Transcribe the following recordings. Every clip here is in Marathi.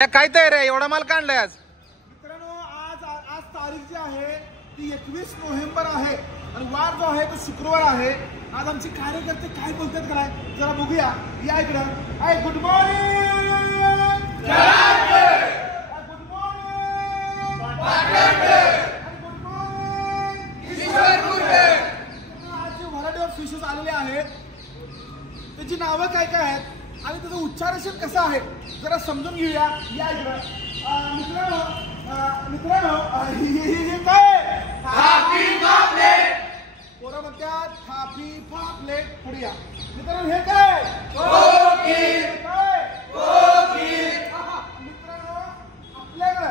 काय तयार आहे? एवढा माल काढलाय आज? मित्रांनो, आज तारीख जी आहे ती 21 नोव्हेंबर आहे आणि वार जो आहे तो शुक्रवार आहे। आज आमचे कार्यकर्ते काय बोलतात काय जरा बघूया। या इकडं। Hi, good morning. Good morning good morning Ishwarpur. आज जे व्हरायटी ऑफ फिशेस आलेले आहेत त्याची नावं काय काय आहेत आणि त्याचं उच्चारण कसं आहे जरा समजून घेऊया। या इकडं। मित्रांनो हे काय? थापी पापलेट। पोरं म्हणतात थापी पापलेट। पुढे या मित्रांनो, हे काय? कोकीर। काय? कोकीर। मित्रांनो, आपल्याकडे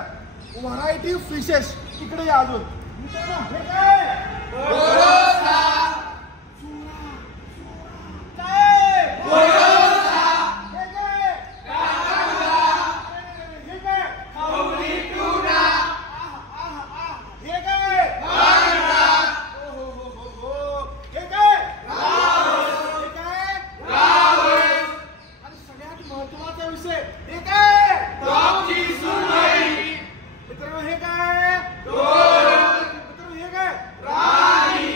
व्हरायटी फिशेस इकडे या अजून। मित्रांनो, हे काय? बोरोसा। काय? बोरोसा। हे काय? कांगडा। हे काय? खवली टुना। हे काय? बांगडा। हो। हे काय? रावस। हे काय? रावस। आणि सगळ्यात महत्त्वाचा विषय हे काय? टॉपची सुरमई। मित्रांनो, हे काय? ढोल। मित्रांनो, हे काय? राणी।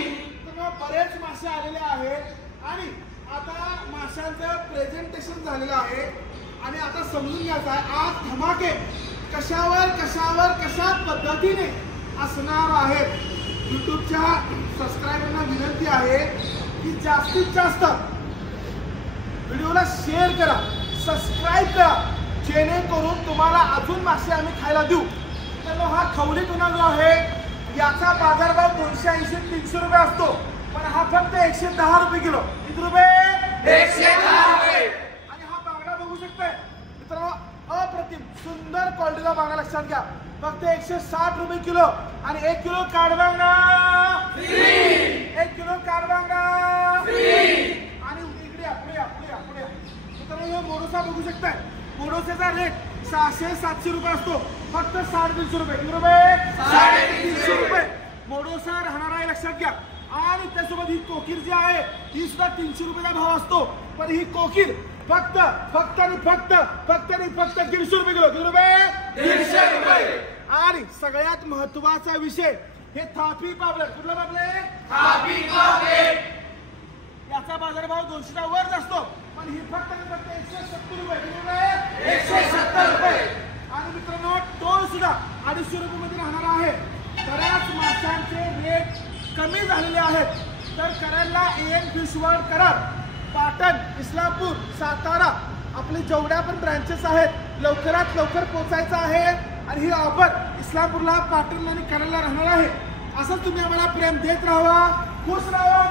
मित्रांनो, बरेच मासे आलेले आहेत आणि आता माशांचं प्रेझेंटेशन झालेलं आहे आणि आता समजून घ्यायचं आहे आज धमाके कशा पद्धतीने असणार आहेत। युट्यूबच्या सबस्क्रायबरना विनंती आहे की जास्तीत जास्त व्हिडिओला शेअर करा, सबस्क्राईब करा, जेणेकरून तुम्हाला अजून मासे आम्ही खायला देऊ। तर हा खवली टुना जो आहे याचा बाजारभाव 280-300 रुपये असतो, पण हा फक्त 110 रुपये किलो। किती रुपये? 110 रुपये। आणि हा बांगडा बघू शकताय मित्रांनो, अप्रतिम सुंदर क्वालिटीचा बांगडा। लक्षात घ्या, फक्त 160 रुपये किलो। आणि 1 किलो काडबांगडा फ्री। 1 किलो काडबांगडा फ्री। आणि इकडे पुढे मित्रांनो, हे मोडोसा बघू शकताय। मोडोसेचा रेट 600-700 रुपये असतो, फक्त 350 रुपये। किती रुपये? 350 रुपये मोडोसा राहणार आहे, लक्षात घ्या। आणि त्यासोबत ही कोकीर जी आहे ही सुद्धा 300 रुपयाचा भाव असतो, पण ही कोकीर फक्त 150 रुपये किलो। किती रुपये? 150 रुपये। आणि सगळ्यात महत्वाचा विषय हे थापी पापलेट। कुठला पापलेट? थापी पापलेट। याचा बाजारभाव 200च्या वर असतो, पण ही फक्त 170 रुपये। किती रुपये? 170 रुपये। आणि मित्रांनो, टोल सुद्धा 250 रुपये मध्ये राहणार आहे। बऱ्याच माशांचे रेट कमी झालेले आहेत, तर कराडला AN fish world Karad, Patan, Islampur, Satara आपले जेवढ्या पण ब्रँचेस आहेत लवकरात लवकर पोहोचायचं आहे। आणि ही ऑफर इस्लामपूरला, पाटणला आणि कराडला राहणार आहे। असंच तुम्ही आम्हाला प्रेम देत राहा, खुश राहा।